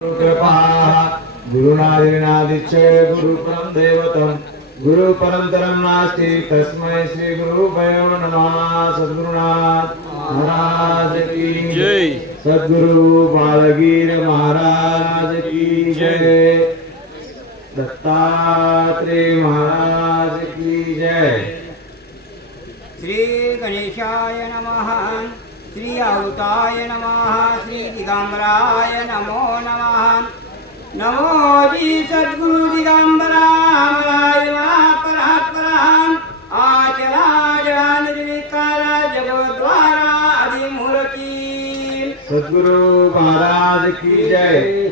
कृपा गुरुनादिनादिच्छय गुरुपरं दैवतं गुरुपरन्तरं नास्ति तस्मै श्री गुरुभ्यो नमः। सद्गुरुनाथ महाराज की जय। सद्गुरु बालगीर महाराज की जय। दत्तात्रेय महाराज की जय। श्री गणेशाय नमः। श्री अवताय नमः। श्री दिगंबराय नमो नमः। नमो जी सद्गुरु दिगंबराय परात्पराम आचरा निर्विकार जगद्वारा आदिमूर्ती। सद्गुरु महाराज की जय।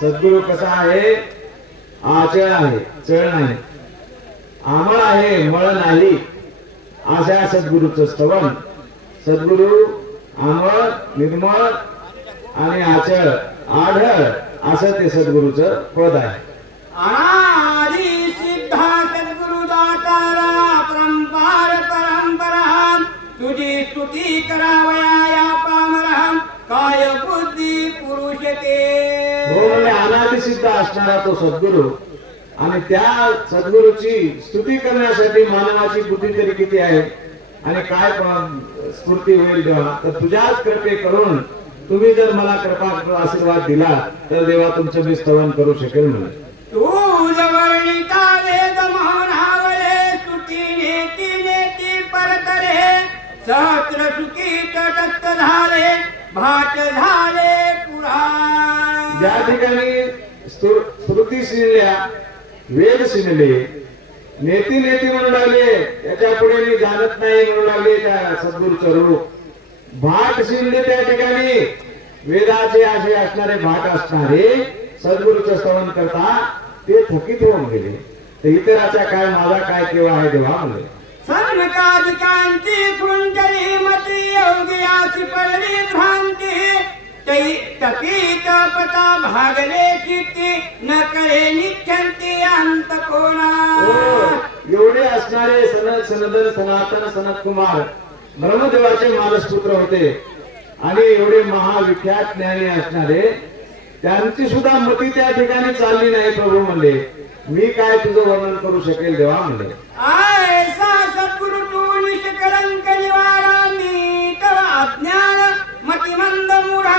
सद्गुरु कसा आहे? आचळ आहे, चळ नाही, आमळ आहे, मळ नाही, अशा सद्गुरूचं स्तवन. सद्गुरु आमळ, निर्मळ आणि आचळ, आढळ असं ते सद्गुरूचं पद आहे. अनादि सिद्धा सद्गुरु दातारा परंपार परंपरा तुझी स्तुती करावया या पामरा काय बुद्धी पुरुष ते. हो, अनादि सिद्ध असणारा तो सद्गुरु आणि त्या सद्गुरूची स्तुती करण्यासाठी मानवाची बुद्धी तरी किती आहे आणि काय स्फूर्ती होईल देवा. तर तुझ्याच कृपे करून तुम्ही जर मला कृपा आशीर्वाद दिला तर देवा तुमचं मी स्तवन करू शकेल म्हणून. तू वर्णिता वेद महावले स्तुती नेती नेती परतरे सहस्र सुखी तटस्थ झाले भाट झाले पुराण. ज्या ठिकाणी स्मृती शिरल्या, वेद शिरले, नेती नेती म्हणू लागले, त्याच्या पुढे मी जाणत नाही म्हणू लागले त्या सद्गुरूचं रूप. भाट शिरले, त्या ठिकाणी वेदाचे असे असणारे भाट असणारे सद्गुरूचं स्तवन करता ते थकीत होऊन गेले. तर इतराचा काय माझा काय केव्हा आहे देवा म्हणले. सन्मकाधिकांची कुंडली मती योगियाची पडली भ्रांती तपीत पता भागले चित्ती न करे नित्यंती अंत कोणा. एवढे असणारे सनदन सनातन सनत कुमार ब्रह्मदेवाचे मानसपुत्र होते आणि एवढे महाविख्यात ज्ञानी असणारे त्यांची सुद्धा मती त्या ठिकाणी चालली नाही. प्रभू म्हणले मी काय तुझं वर्णन करू शकेल देवा म्हणले. ऐसा सद्गुरु तू निष्कलंक निवारा मी तव अज्ञान मतिमंद मूढा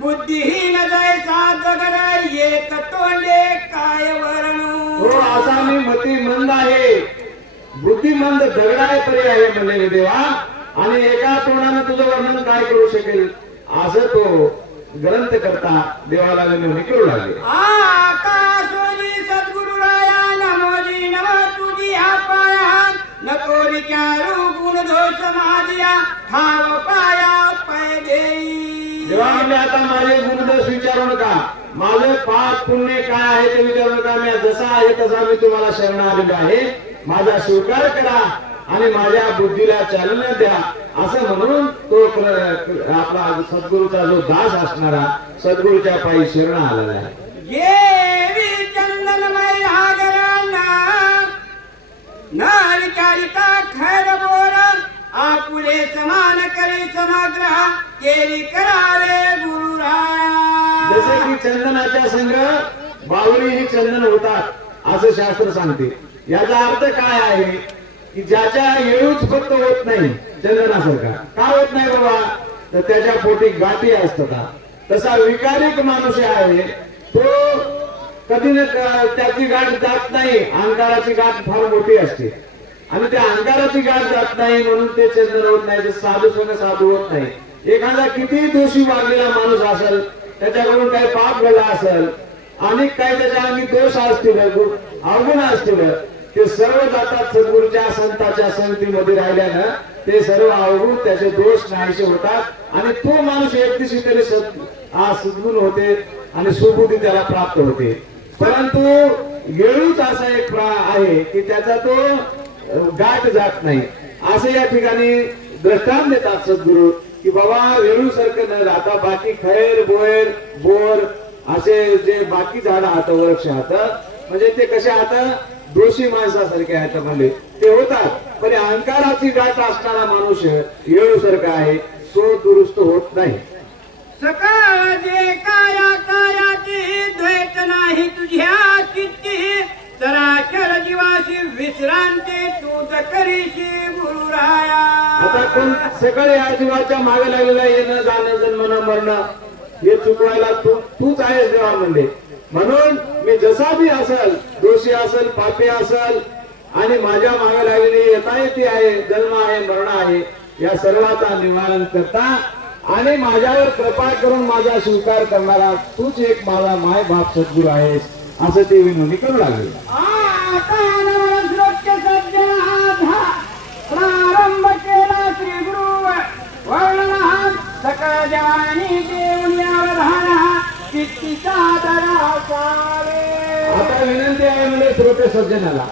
बुद्धिहीन जैसा दगड येत तोंडे काय वर्णू. हो, असा मी मतिमंद आहे, बुद्धिमंद दगड आहे तरी आहे म्हणले देवा आणि एका तोंडाने तुझं वर्णन काय करू शकेल असं तो ग्रंथ करता देवाला विनवणी करू लागले. आकाशोनी सद्गुरु राया नमोजी नम तुझी पाया नको विचारू गुण दोष माझ्या ठाव पाया पाय देई. देवा म्हणजे आता माझे गुणदोष विचारू नका, माझं पाप पुण्य काय आहे ते विचारू नका. मी जसा आहे तसा मी तुम्हाला शरण आलेलो आहे, माझा स्वीकार करा आणि माझ्या बुद्धीला चालना द्या असं म्हणून तो आपला सद्गुरूचा जो दास असणारा सद्गुरूच्या पायी शरण आलेला आहे. येवी चंदनमय हागरांना न विचारिता खैर बोर आपुले समान करी समग्र केली करावे गुरुराया. जसे की चंदनाच्या संग बावरी ही चंदन होतात असं शास्त्र सांगते. याचा अर्थ काय आहे की ज्याच्या येळूच फक्त होत नाही चंदनासारखा का होत नाही बाबा, तर त्याच्या पोटी गाठी असतात. तसा विकारिक माणूस आहे तो कधी न त्याची गाठ जात नाही. अहंकाराची गाठ फार मोठी असते आणि त्या अहंकाराची गाठ जात नाही म्हणून ते चंदन होत नाही. साधू संग साधू होत नाही. एखादा किती दोषी वागलेला माणूस असेल, त्याच्याकडून काही पाप घडला असेल आणि काही त्याच्या अंगी दोष असतील, अवगुण असतील, ते सर्व जातात सद्गुरूच्या संतांच्या संगतीमध्ये राहिल्यानं ते सर्व अवगुण त्याचे दोष नाहीसे होतात आणि तो माणूस एक दिवशी तरी सद्गुण होते आणि सुबुद्धी त्याला प्राप्त होते. परंतु येळूच असा एक आहे की त्याचा तो गाठ जात नाही. असे या ठिकाणी दृष्टांत देतात सद्गुरू की बाबा वेळू सारखं न राहता बाकी खैर बोयर बोर असे जे बाकी झाड आहात, वृक्ष आहात, म्हणजे ते कसे आहात दोषी माणसासारखे आहेत म्हणले ते होतात. पण अहंकाराची गाठ असणारा माणूस येळू सारखा आहे, तो दुरुस्त होत नाही. सकाळ जे काया कायाची द्वैत नाही तुझ्या चित्ती चराचर जीवाशी विश्रांती तूच करीशी गुरुराया. आता कोण सकाळी या जीवाच्या मागे लागलेला येणं जाणं जन्मणं मरणं हे चुकवायला तूच आहेस देवा म्हणले. म्हणून मी जसा बी असेल, दोषी असेल, पापी असेल आणि माझ्या मागे लागलेली येतायती आहे, जन्म आहे, मरण आहे, या सर्वाचा निवारण करता आणि माझ्यावर कृपा करून माझा स्वीकार करणारा तूच एक माझा माय बाप सद्गुरू आहेस, असं ते विनोदी करू लागले. प्रारंभ केला श्री गुरु वर्णना सकळ जवानी देऊन अवधाना चित्तीचा आता विनंती आहे म्हणजे श्रोते सज्जनाला,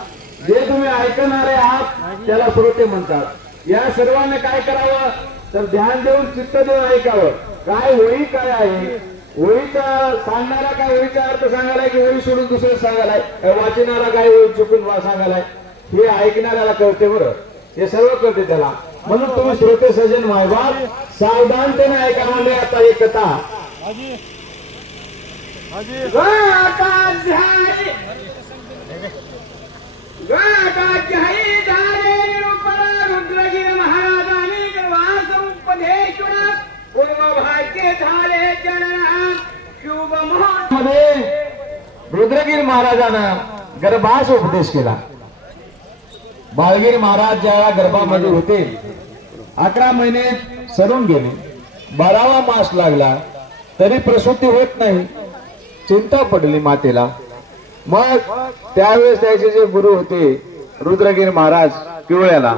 जे तुम्ही ऐकणारे आहात त्याला श्रोते म्हणतात. या सर्वांना काय करावं तर ध्यान देऊन चित्त देऊन ऐकावं. काय होई काय आहे, होळीचा सांगणारा काय होळीचा अर्थ सांगायलाय की होळी सोडून दुसरं सांगायलाय, वाचणारा काय होळी चुकून सांगायलाय, हे ऐकणाऱ्याला कळते बरं, हे सर्व कळते त्याला. म्हणून तुम्ही श्रोते सज्जन मायबाप सावधानतेने ऐका. म्हणजे आता एक कथा रुद्रगिरी महाराजांनी गर्भास उपदेशून पूर्वभाग्य झाले जनना शुभ मध्ये रुद्रगिरी महाराजानं गर्भास उपदेश केला. बाळगिरी महाराज ज्या गर्भामध्ये होते 11 महिने सरून गेले, 12वा मास लागला तरी प्रसूती होत नाही. चिंता पडली मातेला. मग त्यावेळेस त्याचे जे गुरु होते रुद्रगिरी महाराज किवळ्याला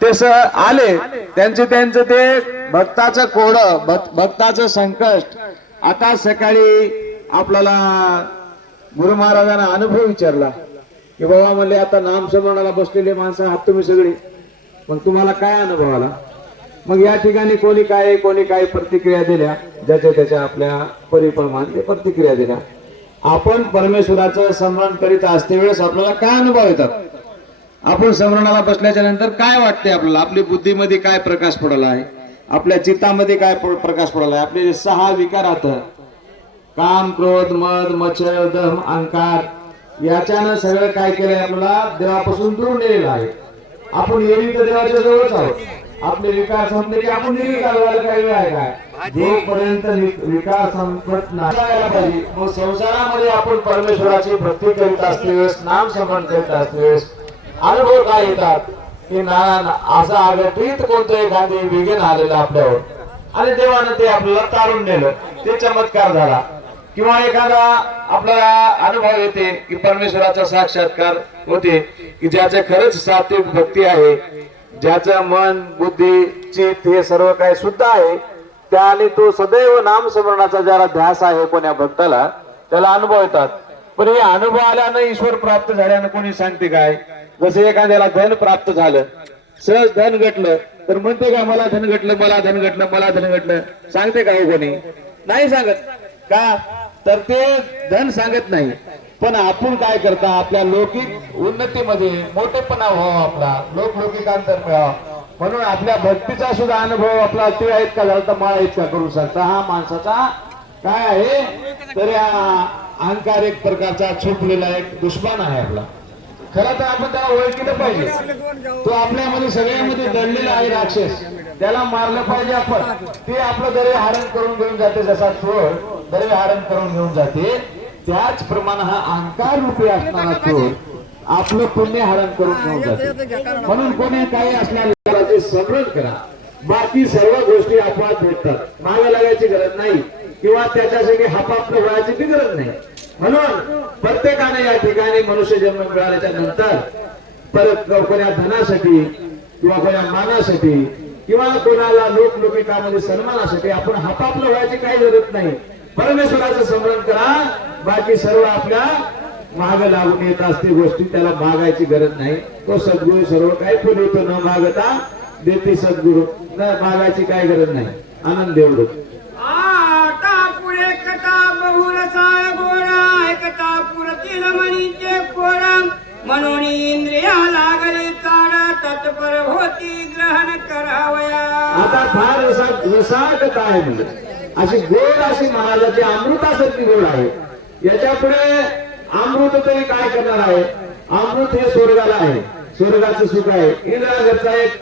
ते आले. त्यांचं ते भक्ताचं कोडं, भक्ताचं संकट. आता सकाळी आपल्याला गुरु महाराजांना अनुभव विचारला की बाबा म्हणले आता नामस्मरणाला बसलेले माणसं आहात तुम्ही सगळी, मग तुम्हाला काय अनुभव आला. मग या ठिकाणी कोणी काय प्रतिक्रिया दिल्या, ज्याच्या त्याच्या आपल्या परिप्रमाणे ते प्रतिक्रिया दिल्या. आपण परमेश्वराचं स्मरण करीत असते वेळेस आपल्याला काय अनुभव येतात, आपण स्मरणाला बसल्याच्या नंतर काय वाटते आपल्याला, आपली बुद्धीमध्ये काय प्रकाश पडला आहे, आपल्या चित्तामध्ये काय प्रकाश पडला आहे. आपले 6 विकारात काम, क्रोध, मद, मच्छर, दम, अहंकार याच्यानं सगळं काय केलंय आपल्याला देवापासून दूर नेलेलं आहे. आपण येईल तर देवाच्या जवळच आहोत. आपले विकार संपले की आपण निर्विकार व्हायला काही वेळ आहे काय, जोपर्यंत विकार संपत नाही. मग संसारामध्ये आपण परमेश्वराची भक्ती करीत असतेवेळेस, नाम स्मरण करीत असतेवेळेस अनुभव काय येतात की असा आगटीत कोणतं एखादी विघ्न आलेलं आपल्यावर आणि देवानं ते आपल्याला तारून नेलं, ते चमत्कार झाला. किंवा एखादा आपल्याला अनुभव येते की परमेश्वराचा साक्षात्कार होते की ज्याचं खरंच सात्विक भक्ती आहे, ज्याचं मन, बुद्धी, चित्त हे सर्व काही शुद्ध आहे, त्याने तो सदैव नामस्मरणाचा ज्याला ध्यास आहे कोण्या भक्ताला त्याला अनुभव येतात. पण हे अनुभव आल्यानं ईश्वर प्राप्त झाल्यानं कोणी सांगते काय, जसं एखाद्याला धन प्राप्त झालं, सहज धन घटलं तर म्हणते का मला धन घटलं, मला धन घटलं, मला धन घटलं, सांगते का हो कोणी? नाही सांगत. का तर ते धन सांगत नाही. पण आपण काय करता, आपल्या लौकिक उन्नतीमध्ये मोठेपणा व्हावा, आपला लोकलौकिकांतर मिळावा म्हणून आपल्या भक्तीचा सुद्धा अनुभव आपला ते आहेत का झाला तर मला इतका करू शकता. हा माणसाचा काय आहे तर या अहंकार एक प्रकारचा छुपलेला एक दुश्मन आहे आपला. खरं तर आपण त्याला ओळखलं पाहिजे. तो आपल्यामध्ये सगळ्यामध्ये दडलेला आहे राक्षस, त्याला मारलं पाहिजे आपण. ते आपलं दरे हरण करून घेऊन जाते, जसा चोर दरे हरण करून घेऊन जाते त्याचप्रमाणे हा अहंकार रूपी असणारा चोर आपलं पुण्य हरण करून घेऊन जाते. म्हणून कोणी काही असणाऱ्या स्मरण करा, बाकी सर्व गोष्टी आपोआप भेटतात, मागे लागायची गरज नाही किंवा त्याच्यासाठी हापापलं व्हायची बी गरज नाही. म्हणून प्रत्येकाने या ठिकाणी मनुष्य जन्म मिळाल्याच्या नंतर परत कोणा धनासाठी किंवा कोणा मानासाठी किंवा कोणाला लोकलौकिकामध्ये सन्मानासाठी आपण हापापलं व्हायची काही गरज नाही. परमेश्वराचं स्मरण करा, बाकी सर्व आपल्या माग लागून येत असते गोष्टी, त्याला मागायची गरज नाही. तो सद्गुरू सर्व काही पुरवतो, न मागता देते सद्गुरू, न मागायची काही गरज नाही. आनंद एवढं. म्हणून इंद्रिया लागले चाडा तत्पर होती ग्रहण करावया. आता फार रसाकथा आहे म्हणजे अशी गोड अशी महाराजाची अमृतासारखी गोड आहे. याच्या पुढे अमृत तरी काय करणार आहे. अमृत हे स्वर्गाला आहे, स्वर्गाचं सुख आहे. इंद्रागरचा एक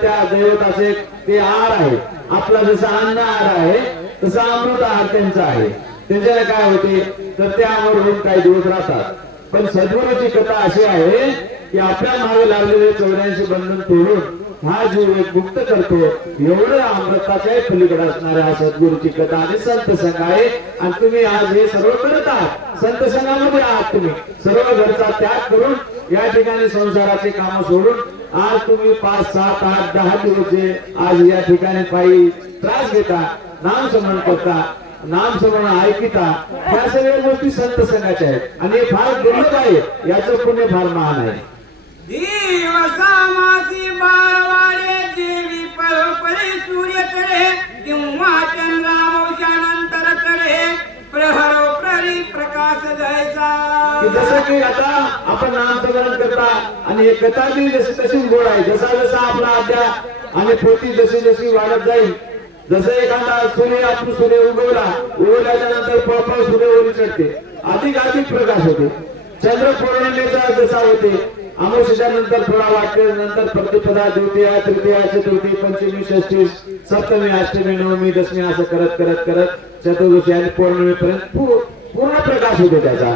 त्या दैवताचे एक ते आहार आहे. आपला जसा अन्न आहार आहे तसा अमृत आहार त्यांचा आहे. त्यांच्याला काय होते तर ते अमर होऊन काही दिवस राहतात. पण सद्गुरूची कथा अशी आहे की आपल्या मागे लागलेले 84 बंधन तोडून हा जीव एक मुक्त करतो. एवढं अमृताच्या पलीकडे असणाऱ्या हा सद्गुरूची कथा आणि संत संघ आहे. आणि तुम्ही आज हे सर्व करत आहात, संत संघामध्ये आहात. तुम्ही सर्व घरचा त्याग करून या ठिकाणी संसाराचे काम सोडून आज तुम्ही 5, 7, 8, 10 दिवस जे आज या ठिकाणी काही त्रास घेता, नाम स्मरण करता, नाम स्मरण ऐकिता, या सगळ्या गोष्टी संत संघाच्या आहेत. आणि हे फार दुर्लभ आहे. याचं पुण्य फार महान आहे. दिवसामासी बाळवाडे देवी परोपरी सूर्य तळे किंवा चंद्रावशानंतर तळे प्रहरोपरी प्रकाश जायचा. की जसं की आता आपण नामस्मरण करता आणि हे कथा बी जशी तशीच गोड आहे. जसा जसा आपला अध्याय आणि पोथी जशी जशी वाढत जाईल, जसं एखादा सूर्य उगवल्याच्या नंतर पळपळ सूर्यावरी चढते, अधिक प्रकाश होते. चंद्र पौर्णिमेचा जसा होते, अमावस्येच्या नंतर थोडा वाटते, नंतर प्रतिपदा, द्वितीया, तृतीया, चतुर्थी, पंचमी, षष्ठी, सप्तमी, अष्टमी, नवमी, दशमी असं करत करत करत चतुर्दशी आणि पौर्णिमेपर्यंत पूर्ण प्रकाश होतो त्याचा.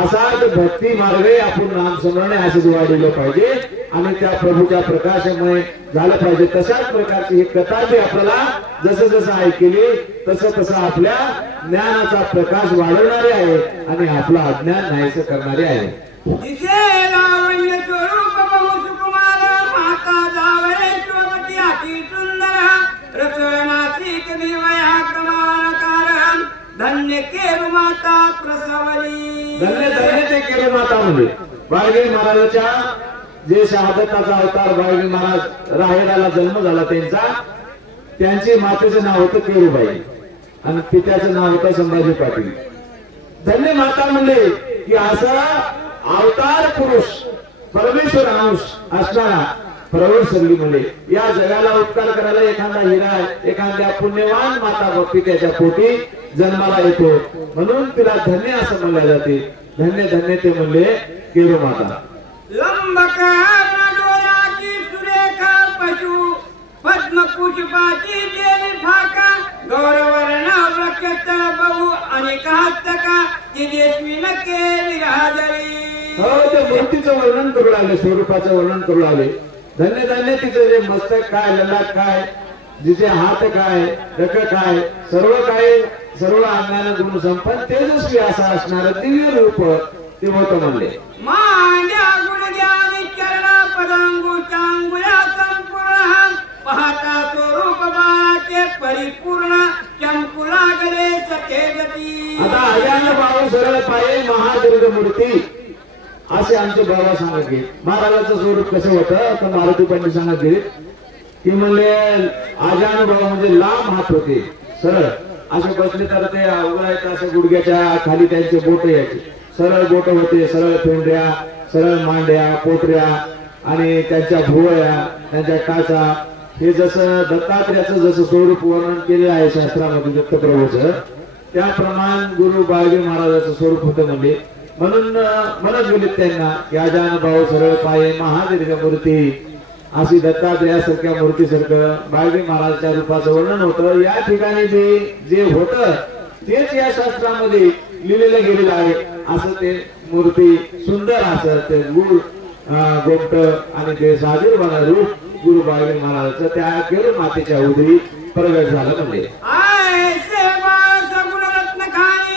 असाच भक्ती मार्गे आपण नाम स्मरणे असंच वाढवलं पाहिजे आणि त्या प्रभूच्या प्रकाशामुळे झालं पाहिजे. तशाच प्रकारची ही कथा जी आपल्याला जसं जसं ऐकली तसं तसं आपल्या ज्ञानाचा प्रकाश वाढवणारी आहे आणि आपला अज्ञान नाहीसं करणारी आहे. दिसे लावण्य स्वरूप बहु सुकुमार माता जावळे शोभती अति सुंदर रचनाची कविवया कमानकार धन्य केरु माता प्रसवली. धन्य धन्य ते केरु माता म्हणजे बाळगी महाराजाच्या जे शहादताचा अवतार बाळगी महाराज राहेराला जन्म झाला त्यांची मातेचं नाव होतं केरुबाई आणि पित्याचं नाव होतं संभाजी पाटील. धन्य माता म्हणले की असा अवतार पुरुष परमेश्वर अंश असणारा प्रौढ संगी मुले या जगाला उपकार करायला एखादा हिरा एखाद्या पुण्यवान माता पित्याच्या पोटी जन्माला येतो म्हणून तिला धन्य असं म्हणले जाते. धन्य धन्य ते म्हणले केरू माता. लंबकार डोळ्याची सुरेखा पशु पद्म पुष्पाची देवी फाका गौरवर्ण वक्षस्थळ बहु अनेक हस्तका तेजस्वी नके विराजली. हो, ते मूर्तीचं वर्णन करू लागले, स्वरूपाचं वर्णन करू लागले. धन्य धन्य तिचं जे मस्तक काय, ललाट काय, जिचे हात काय, डक काय, सर्व अंगाने गुण संपन्न तेजस्वी असा असणार दिव्य रूप ते होतं म्हणले. मांड्या गुणग्या चरण पदांगुचांगुल्या संपूर्ण पाहता स्वरूप बाळाचे परिपूर्ण चंपू लागले सतेजती. आता अजान भाऊ सरळ पाये महादीर्घ मूर्ती असे आमचे बाबा सांगत गेले. महाराजाचं स्वरूप कसं होतं तर मारुती पंडित सांगत गेले की म्हणले अजान भाऊ म्हणजे लांब हात होते, सरळ असे बसले तर ते उघडायचं असं गुडघ्याच्या खाली त्यांचे बोट यायचे, सरळ बोट होते, सरळ फेंड्या, सरळ मांड्या, पोटऱ्या आणि त्यांच्या भुवया, त्यांच्या टाचा. हे जसं दत्तात्र्याचं जसं स्वरूप वर्णन केलेलं आहे शास्त्रामध्ये दत्तप्रभूचं त्याप्रमाणे गुरु बाळगी महाराजाचं स्वरूप होतं म्हणजे. म्हणून म्हणत गेले त्यांना की अजान भाऊ सरळ पाये महादीर्घ मूर्ती अशी दत्तात्रेयासारख्या मूर्तीसारखं बाळगी महाराजांच्या रूपाचं वर्णन होतं. या ठिकाणी जे होतं तेच या शास्त्रामध्ये लिहिलेलं गेलेलं आहे. असं ते मूर्ती सुंदर असं ते गुरु गोप्ट आणि ते साधूरवाना रूप गुरु बाळगी महाराजांचं त्या केरू मातेच्या उदरी प्रगट झालं म्हणजे.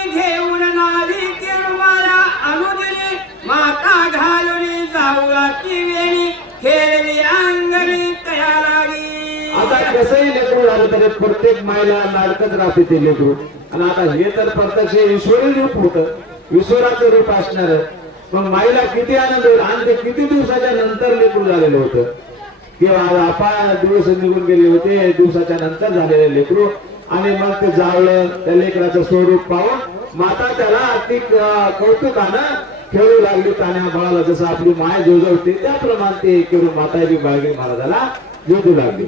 घेऊन नारी केरुमाला अनुदिनी माता घालून जाऊलाची वेणी खेळली अंगणी तया लागी. आता कसंही लेकरू झालं तरी प्रत्येक मायला लाडकच राहते ते लेकरू. आणि आता हे तर प्रत्यक्ष ईश्वरी रूप होतं, ईश्वराचं रूप असणार. मग माईला किती आनंद होईल आणि ते किती दिवसाच्या नंतर लेकरू झालेलं होतं किंवा आपण दिवस निघून गेले होते, दिवसाच्या नंतर झालेले लेकरू. आणि मग ते जावलं त्या लेकराचं स्वरूप पाहून माता त्याला अति कौतुकानं खेळू लागली तान्या बाळाला, जसं आपली माय जोजवते त्याप्रमाणे ते करून माताजी बाळगी महाराजाला जोजू लागली.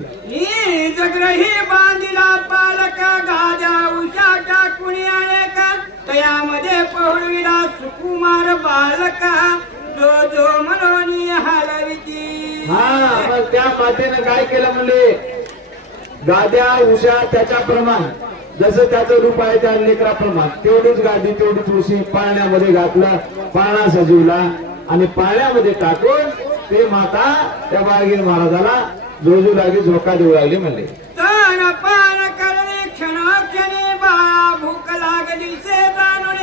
जगरही बांधिला पालक गाजा उषा टाकुणी अनेक तयामध्ये पहुडविला सुकुमार बालक जो जो मनोनी हलविती. हा, मग त्या मातेनं काय केलं म्हणले, गाद्या उषा त्याच्याप्रमाण जसं त्याचं रूप आहे त्या लेकराप्रमाण तेवढीच गादी तेवढीच उशी पाळण्यामध्ये घातला, पाळणा सजवला आणि पाळण्यामध्ये टाकून ते माता त्या बाळगीर महाराजाला जोजू लागली, झोका देऊ लागली म्हणले. तन पान करणे क्षणाक्षणी बाळा भूक लागली से जाणून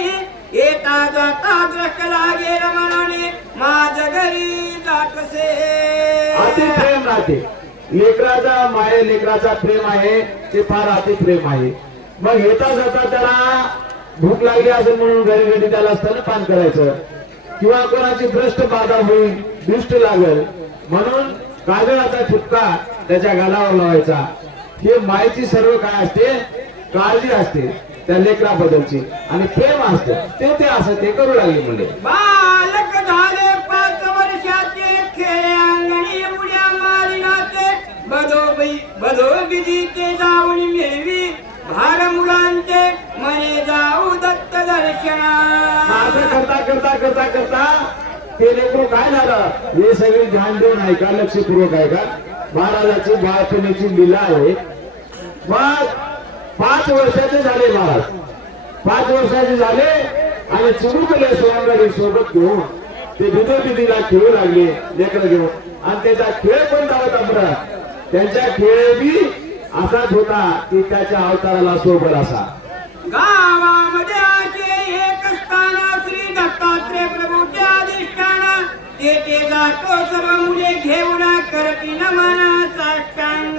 येता जाता द्रक लागेल मनाने माझ घरी जातसे. अति प्रेम राहते लेकराचा, माये लेकराचा प्रेम आहे ते फार अति प्रेम आहे. मग येता जाता त्याला भूक लागली असं म्हणून घरी घरी त्याला स्तनपान करायचं किंवा कोणाची भ्रष्ट बाधा होईल, दृष्ट लागल म्हणून काजळाचा ठिपका त्याच्या गालावर लावायचा. हे मायेची सर्व काय असते, काळजी असते त्या लेकराबद्दलची आणि प्रेम असतं ते असं ते करू लागले म्हणले. बालक झाले 5 वर्षाचे खेळे अंगणी उड्या मारिनाचे बधो बिधी ते जाऊन मिळवी भार मुलांचे मने जाऊ दत्त दर्शना. असं करता करता करता करता ते लेकरू काय झालं, हे सगळे ध्यान देऊन ऐका, लक्षपूर्वक ऐका. महाराजाची बाळपणीची लीला आहे. मग 5 वर्षाचे झाले महाराज, 5 वर्षाचे झाले आणि चिमुकले सोंगडी सोबत घेऊन ते बिदीला खेळू लागले लेकर घेऊन. आणि त्याचा खेळ कोणता होता बरं, त्यांचा खेळ बी असाच होता की त्याच्या अवताराला सोबत असा. गावामध्ये आचे एक स्थान श्री दत्तात्रय प्रभूचे अधिष्ठान तेथे जातो सर्व मुले घेऊन करती नमन साष्टांग.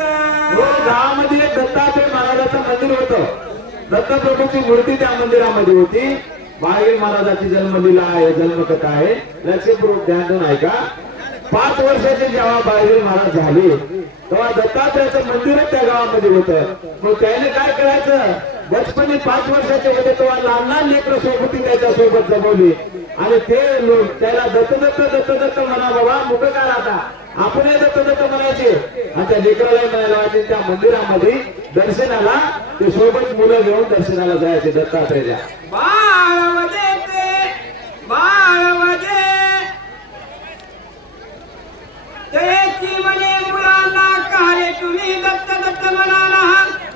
गावामध्ये एक दत्तात्रय महाराजाचं मंदिर होतं. दत्तप्रभूची मूर्ती त्या मंदिरामध्ये होती. बाळगीर महाराजाची जन्मलीला आहे, जन्मकथा आहे, लक्षपूर्वक ध्यान देऊन ऐका. 5 वर्षाचे जेव्हा बाळगीर महाराज झाले तेव्हा दत्तात्रयाचं मंदिरच त्या गावामध्ये होतं. मग त्याने काय करायचं, बचपणी 5 वर्षाचे होते तेव्हा लहान लहान लेकरं सोबती त्याच्या सोबत जमवली आणि ते लोक त्याला दत्त दत्त दत्त दत्त म्हणा बाबा, मुख काय राहता आपण दत्त दत्त म्हणायचे आणि त्या लेकराला म्हणायला वाटते. त्या मंदिरामध्ये दर्शनाला ते सोबत मुलं घेऊन दर्शनाला जायचे दत्तात्रयाच्या. बाळवदे ते बाळवदे त्याची म्हणे मुलांना कारे तुम्ही दत्त दत्त म्हणाला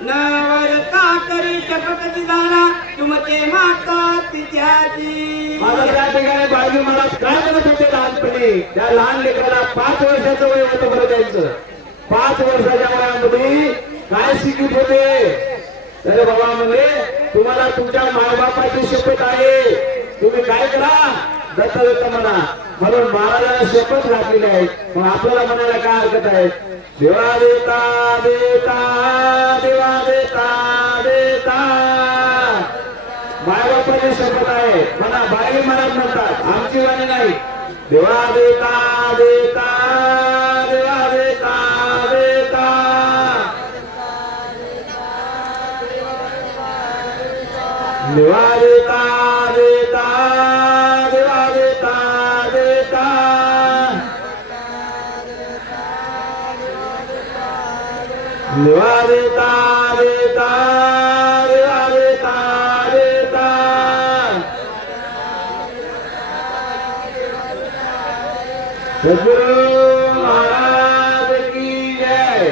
नवरता करी शपथ दिला तुमचे माता तिच्याची. माझा त्या ठिकाणी बाळगीर महाराज काय म्हणत होते लहानपणी, त्या लहान लेकराला 5 वर्षाचं वय होतं बरं त्यांचं. 5 वर्षाच्या वयामध्ये काय शिकत होते, तर बाबा म्हणले तुम्हाला तुमच्या मायबापाची शपथ आहे, तुम्ही काय करा दत्त दत्त म्हणा. म्हणून महाराजांना शपथ घातलेली आहे. मग आपल्याला म्हणायला काय हरकत आहे, देवा देता देता देवा देता देता. मायबापाची शपथ आहे म्हणा, बाळगीर महाराज म्हणतात, आमची वाणी नाही. देवा देता देता देवा देता देता. देवा देता देता देवा देता देता. देवा देता देता देवा देता देता. सद्गुरू महाराज की जय.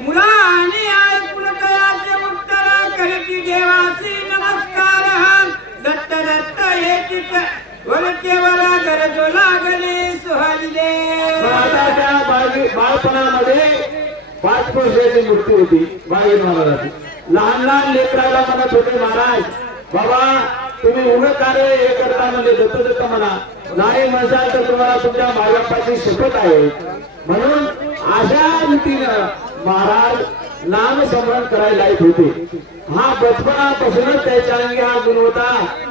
मुलांनी ऐकून कयाचे उत्तर करती देवासी नमस्कार दत्त दत्त हे वरचेवरा गरजो लागले सुहले. त्या बाळपणामध्ये 5 वर्षाची मूर्ती होती बाळगीर महाराजाची. लहान लहान लेकराला म्हणत होते महाराज बाबा तुम्ही उभं कार्य हे करता म्हणजे दत्त दत्त म्हणा, नाही म्हणसाल तर तुम्हाला तुमच्या मायबापाची शपथ आहे. म्हणून अशा रीतीनं महाराज नाम स्मरण करायला येत होते. हा बचपनापासूनच त्याच्या अंगी हा गुण होता.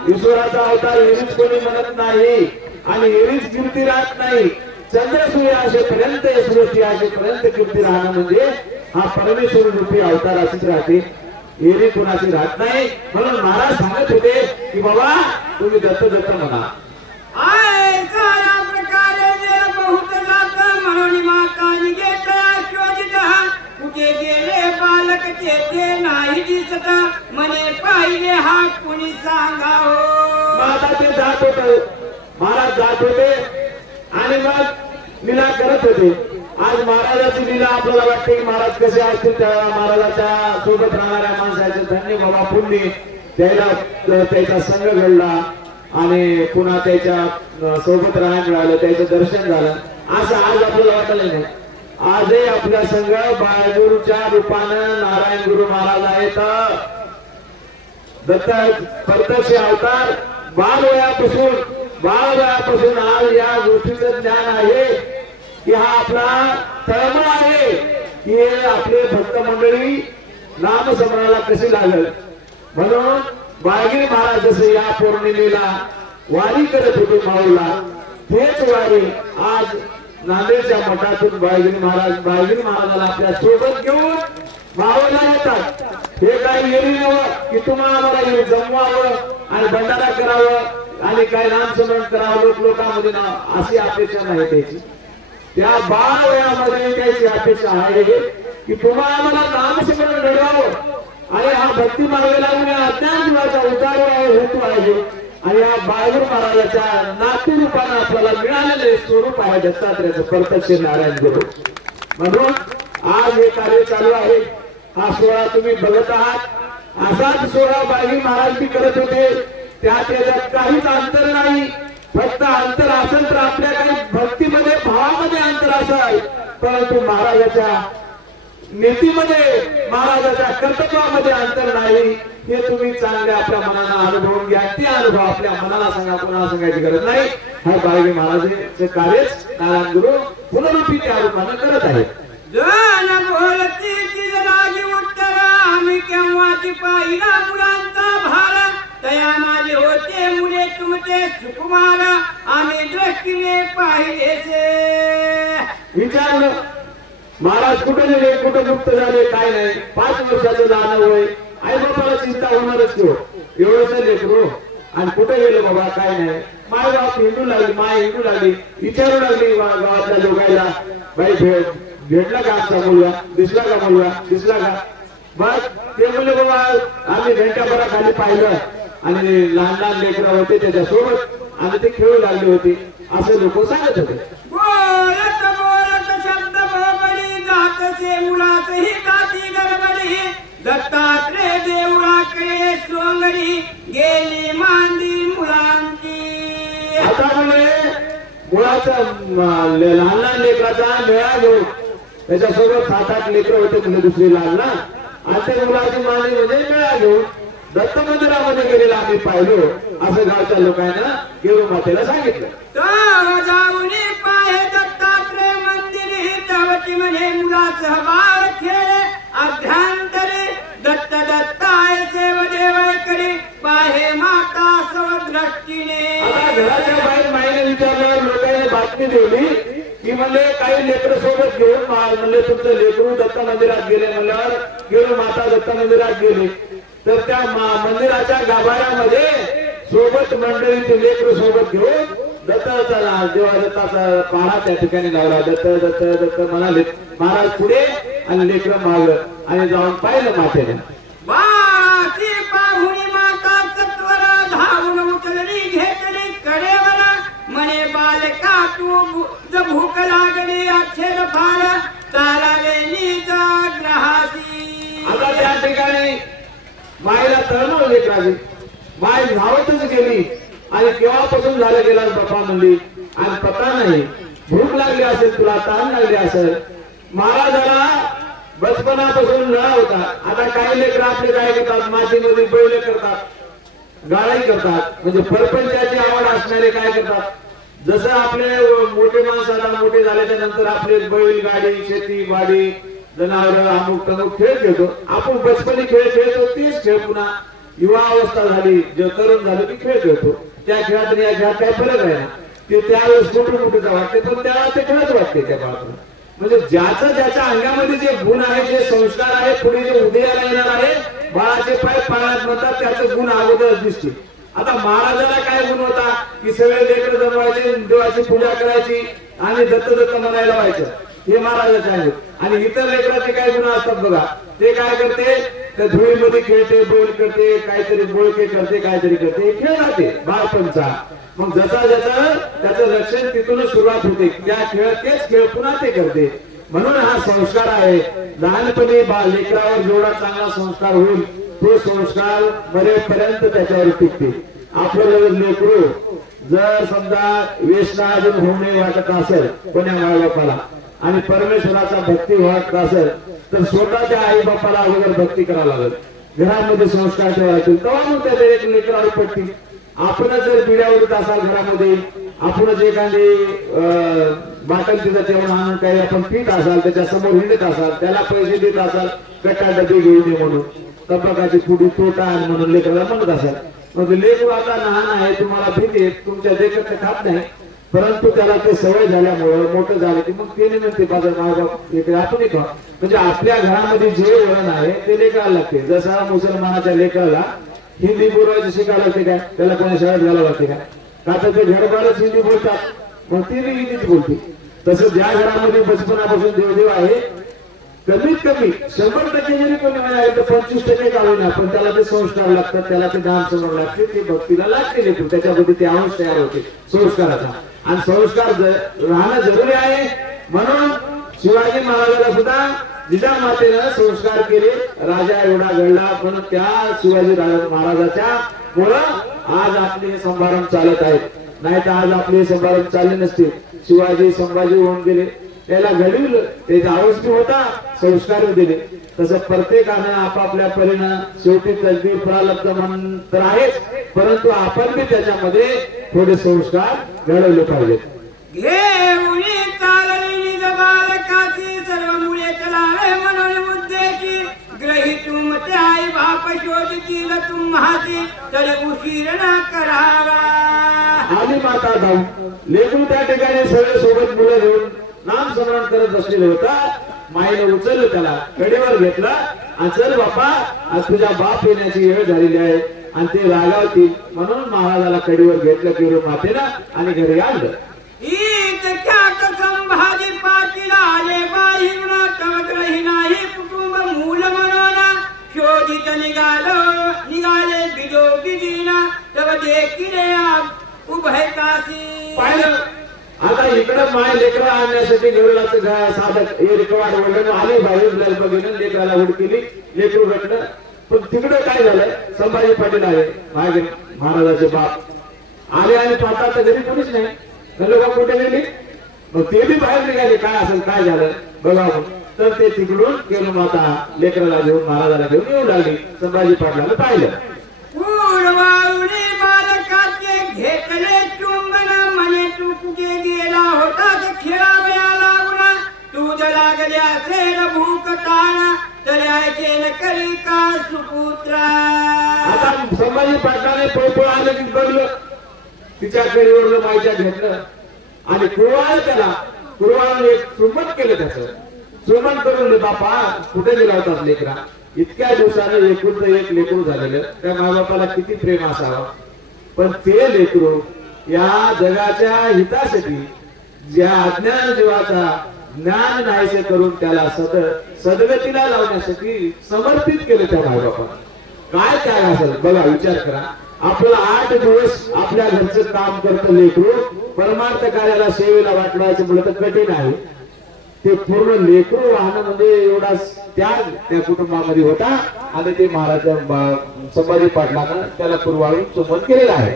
ईश्वराचा अवतार एरीच कोणी म्हणत नाही आणि एरीच कीर्ती राहत नाही. चंद्रसूर्य असेपर्यंत सृष्टी असेपर्यंत कीर्ती राहणं म्हणजे हा परमेश्वर रूपी अवतार अशीच राहते, एरी कोणाची राहत नाही. म्हणून महाराज सांगत होते की बाबा तुम्ही दत्त दत्त म्हणा. कुठे गेले बालक तेथे नाही दिसत म्हणे पाहिले हा कुणी सांगावं. आता ते जात होत, महाराज जात होते आणि मग लीला करत होते. आज महाराजाची लीला आपल्याला वाटते की महाराज कसे असतील, त्या महाराजाच्या सोबत राहणाऱ्या माणसाचे धन्य बाबा पुण्य, त्याला त्याचा संघ घडला आणि पुन्हा त्याच्या सोबत राहायला मिळालं, त्याचं दर्शन झालं, असं आज आपल्याला वाटलं नाही. आजही आपल्या संघ बाळगुरूच्या रूपानं नारायण गुरु महाराज आहेत. दत्त प्रत्यक्ष अवतार बालवयापासून आज या गोष्टीचं ज्ञान आहे की हा आपला तळमळ आहे की हे आपले भक्त मंडळी नामस्मरणाला कशी लागल. म्हणून बाळगिरी महाराज जसे या पौर्णिमेला वारी करत होते माऊला, तेच वारी आज नांदेडच्या मठातून बाळगिरी महाराजाला आपल्या सोबत घेऊन माऊला येतात. हे काही येरी नव्हतं की तुम्हाला आम्हाला जमवावं आणि भंडारा करावं आणि काय नामस्मरण करावं लोकांमध्ये नाव, अशी अपेक्षा नाही त्याची. त्या बाळ वयामध्ये त्याची अपेक्षा आहे की तुम्हाला आम्हाला नामस्मरण घडवावं आणि हा भक्ती मार्गाला अज्ञान जीवाचा उतार हेतू आहे. आणि या बाळगुरू महाराजाच्या नातू रूपानं आपल्याला मिळालेले स्वरूप आहे दत्तात्रेयाचं प्रत्यक्ष नारायण गुरु. म्हणून आज हे कार्य चालू आहे. हा सोहळा तुम्ही बघत आहात. असाच सोहळा बाळगिरी महाराज बी करत होते. त्याच्यात काहीच अंतर नाही. फक्त अंतर असेल तर आपल्या काही भक्तीमध्ये भावामध्ये अंतर असेल, परंतु महाराजाच्या नीतीमध्ये महाराजाच्या कर्तव्यामध्ये अंतर नाही. हे तुम्ही चांगल्या आपल्या मनाला अनुभवून घ्या. ते अनुभव आपल्या मनाला सांगा, कोणाला सांगायची गरज नाही. हा बाळगिरी महाराजांचे कार्यच नारायण गुरु पुनरुपी त्या रूपाने करत आहेत. जन बोलती तिज लागी उत्तर आम्ही केव्हाची पाहिला मुलांचा भार तया माझे होते मुले तुमचे सुकुमार आम्ही दृष्टीने पाहिलेसे. विचारलं महाराज कुठे गेले, कुठे मुक्त झाले, काय नाही. 5 वर्षाचं लहान वय, आई बाबाला चिंता होणारच हो. एवढंच लेकरू आणि कुठे गेलो बाबा, काय नाही. माय बाप हिंडू लागली, माय हिंडू लागली, विचारू लागली गावातल्या लोकांना, बाई भेटला का आमचा मुलगा, दिसला का मुलगा, दिसला का. बस ते म्हणले बाबा आम्ही घंट्याभरा खाली पाहिलं आणि लहान लहान लेकरं होते त्याच्यासोबत आणि ते खेळू लागले होते असं लोक सांगत होते. बोलत बोलत शब्द बळबडी जातसे मुलाचही जाती गडबडी दत्तात्रेय देवळाकडे सोंगरी गेली मांदी मुलांची. आता म्हणजे मुलाचा लहान लहान लेकराचा मेळा घेऊन त्याच्यासोबत 7-8 लेकरं होते म्हणजे दुसरी लहान ना, आणि त्या मुलाची मांदी म्हणजे मेळा घेऊन दत्त मंदिरामध्ये गेलेला आम्ही पाहिलो असं गावच्या लोकांना गेरू मातेला सांगितलं. तर जाऊनी पाहे दत्तात्रेय मंदिर तवती म्हणे मुलाचं बाळ खेळ अभ्यंतरी दत्त दत्ताय सेव देवाय करी पाहे माता सव दृष्टीने. आता घराच्या बाहेर माईने विचारल्यावर लोकांनी बातमी दिली की म्हणले काही लेकर सोबत घेऊन म्हणले तुमचं लेकरू दत्त मंदिरात गेले. म्हणल्यावर गेलो माता दत्त मंदिरात गेले तर त्या मंदिराच्या गाभाऱ्यामध्ये सोबत मंडळीचे लेकरू सोबत घेऊन दत्ताचा जेव्हा दत्ताचा पाळा त्या ठिकाणी लावला. दत्त दत्त दत्त म्हणाले. महाराज पुढे आणि लेकरं माग आणि जाऊन पाहिलं मातेने. बाळाची पाहुणी माता सत्वर धावून उचलली घेतली कडेवर म्हणे बालका तू भूक लागली अक्षर फार चालावे निजा ग्रहासी. आता त्या ठिकाणी माईला तळमळ लेकराची. माय धावतच गेली आणि केव्हापासून झालं गेला बापा म्हणली आणि पता नाही. भूक लागली असेल, तुला तहान लागली असेल. महाराजाला बचपनापासून लळा होता. आता काही लेकर आपले काय करतात, मातीमध्ये बैल करतात, गाळाई करतात, म्हणजे परपंचाची आवड असणारे काय करतात. जसं आपले मोठे माणसं आता मोठे झाल्याच्या नंतर आपले बैल गाडी शेती बाडी जनावर अमुक तमुक खेळ खेळतो. आपण बचपनी खेळ खेळतो तेच खेळ पुन्हा युवा अवस्था झाली, जे तरुण झालं की खेळ खेळतो. त्या खेळात आणि या खेळात काय फरक आहे ना. ते त्यावेळेस मोठं मोठं वाटते पण त्यावेळेला ते खेळच वाटते त्या बाळाला. म्हणजे ज्याच्या अंगामध्ये जे गुण आहे, जे संस्कार आहे, पुढे जे उदयाला येणार आहे, बाळाचे पाय पाण्यात म्हणतात त्याचे गुण अगोदरच दिसते. आता महाराजाला काय गुण होता की सगळे लेकर जमवायचे, देवाची पूजा करायची आणि दत्त दत्त म्हणायला व्हायचं. हे महाराजाचे आहेत. आणि इतर लेकराचे काय गुण असतात बघा, ते काय करते, त्या धुळीमध्ये खेळते, बोल करते, काहीतरी बोळके करते, काहीतरी करते, खेळ राहते बाळपणचा. मग जसा जसा त्याचं लक्षण तिथूनच सुरुवात होते, त्या खेळ तेच खेळ पुन्हा ते करते. म्हणून हा संस्कार आहे. लहानपणी लेकरावर जेवढा चांगला संस्कार होईल तो संस्कार मरेपर्यंत त्याच्यावर टिकते. आपलं लेकरू जर समजा व्यसनाधीन होणे वाटत असेल कोण्या आई बापाला आणि परमेश्वराचा भक्ती वाटत असेल तर स्वतःच्या आई बापाला अगोदर भक्ती करायला लागेल, घरामध्ये संस्कार ठेवायचे, तेव्हा मग त्याच्या एक लेकरावर पडतील. आपण जर पिढ्या उडत असाल घरामध्ये, आपणच एखादी बाटल तिथं जेवण आणून काही आपण पीत असाल, त्याच्या समोर हिंडत असाल, त्याला पैसे देत असाल कट्टा डबे घेऊन ये म्हणून, तंबाखाची पुडी तोटा म्हणून लेकराला म्हणत असाल, मग लेकरू आता लहान आहे, तुम्हाला भीती तुमच्या देखत खात नाही, परंतु त्याला ते सवय झाल्यामुळं मोठं झालं की मग ते म्हणते माझा मायबाप लेकर आपण खा. म्हणजे आपल्या घरामध्ये जे वळण आहे ते लेकराला लागते. जसं मुसलमानाच्या लेकराला हिंदी बोलायचं शिकायला लागते काय, त्याला कोणी शाळेत घालावं लागते काय, का तर ते घरबारच हिंदी बोलतात, मग ती हिंदीच बोलते. तसं ज्या घरामध्ये बचपनापासून देवदेव आहे, कमीत कमी 100% जरी कोणी मिळाले तर 25% काढून ना, पण त्याला ते संस्कार लागतात, त्याला ते दान समोर लागते, ते भक्तीला लागते लेकरू, त्याच्यामध्ये ते अंश तयार होते संस्काराचा. आणि संस्कार राहणं जरुरी आहे. म्हणून शिवाजी महाराजाला सुद्धा जिजामातेनं संस्कार केले, राजा एवढा घडला, पण त्या शिवाजी महाराजाच्या मुळे आज आपले हे समारंभ चालत आहेत. नाही तर आज आपले समारंभ चालले नसते. शिवाजी संभाजी होऊन गेले, त्याला घडविलं, त्याचा आवश्यक होता, संस्कार दिले. तसं प्रत्येकानं आपापल्या परीनं शेवटी तकदीर प्रारब्ध म्हणून तर आहेच, परंतु आपण बी त्याच्यामध्ये थोडे संस्कार घडवले पाहिजेत. घेऊनी चालली निज बालकाची सर्व मुळे चलावे म्हणून उद्देशी ग्रही तुमचे आई बाप शोधतील तुम्हाची तरी उशीर न करावा. आली माता धाव लेकरू त्या ठिकाणी सगळे सोबत मुलं घेऊन नाम स्मरण करत बसलेलं होता. माईने उचललं, त्याला कडेवर घेतला आणि चल बापा आज तुझ्या बाप येण्याची वेळ झालेली आहे आणि ते रागावतील म्हणून महाराजाला कडेवर घेतलं किरो मातेला आणि घरी आणलं. इतक्यात संभाजी पाटील आले बाहिर तवग्रही नाही कुटुंब मूल म्हणून शोधित निघाले बिजो बिजीना तव देखिले उभय काशी. पाहिलं आता इकडं माय लेकरं आणण्यासाठी नेवलाचं साधक हे रिकवाड वडलं आले बाहेर बघितलं, लेकराला उड केली, लेकरू घटलं. पण तिकडं काय झालं, संभाजी पाटील आले, महाराजाचे बाप आले आणि पाहतात तर घरी कोणीच नाही. लोक कुठे गेली, मग ते बी बाहेर निघाले, काय असेल काय झालं बघा. तर ते तिकडून केलं, माता लेकराला घेऊन महाराजाला घेऊन येऊ लागली. संभाजी पाटलाला पाहिलं, बालकाचे घेतले चुंबन म्हणे तू कुठे गेला होता खेळावया लागला, तूझ लागले असेल भूक ताण तरी ऐकेल करी का सुपुत्रा. आता संभाजी पाटलाने पळपळ आलं की बघलं, तिच्या कडेवर माईच्या घेतलं आणि कुरवाळून एक चुंबन केलं. त्याचं चुंबन करून बापा कुठे गेला होता लेकरा, इतक्या दिवसाने एकूण एक लेकरू झालेलं, त्या मायबापाला किती प्रेम असावं. पण ते लेकरू या जगाच्या हितासाठी ज्या अज्ञान जीवाचा ज्ञान नाहीसे करून त्याला सद्गतीला लावण्यासाठी समर्पित केलं त्या मायबापाला. काय काय असेल बघा, विचार करा. आपल्याला 8 दिवस आपल्या घरचं काम करतं लेकरू, परमार्थ कार्याला सेवेला वाटवायचं म्हणलं तर कठीण आहे. ते पूर्ण लेकरू वाहन म्हणजे एवढा त्याग त्या कुटुंबामध्ये होता आणि ते महाराज संभाजी पाटलानं त्याला कुरवाळून चुंबन केलेलं आहे.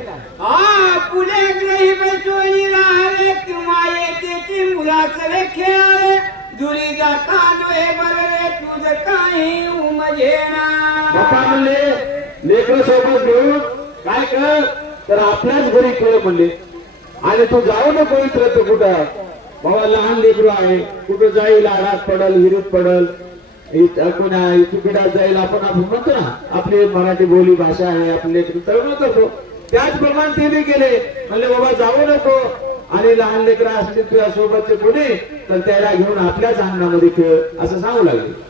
पुढे ग्रही बसवणी राहावे किंवा येते मुलाचे खेळावे दुरी जाता डोळे बरे तुझ काही उमजेना. बापा म्हणले लेकरं सोबत घेऊन काय कर तर आपल्याच घरी खेळ म्हणले, आणि तू जाऊ नको इतर कुठं बाबा, लहान लेकरू आहे, कुठं जाईल, आडात पडल, हिरीत पडल, कोणा चुकीडात जाईल, आपण म्हणतो ना, आपली मराठी बोली भाषा आहे, आपले लेकरू तळमळ करतो. त्याचप्रमाणे ते बी गेले, म्हणले बाबा जाऊ नको, आणि लहान लेकरं असतील तुझ्या सोबतचे कोणी तर त्याला घेऊन आपल्याच अंगणामध्ये खेळ असं सांगू लागले.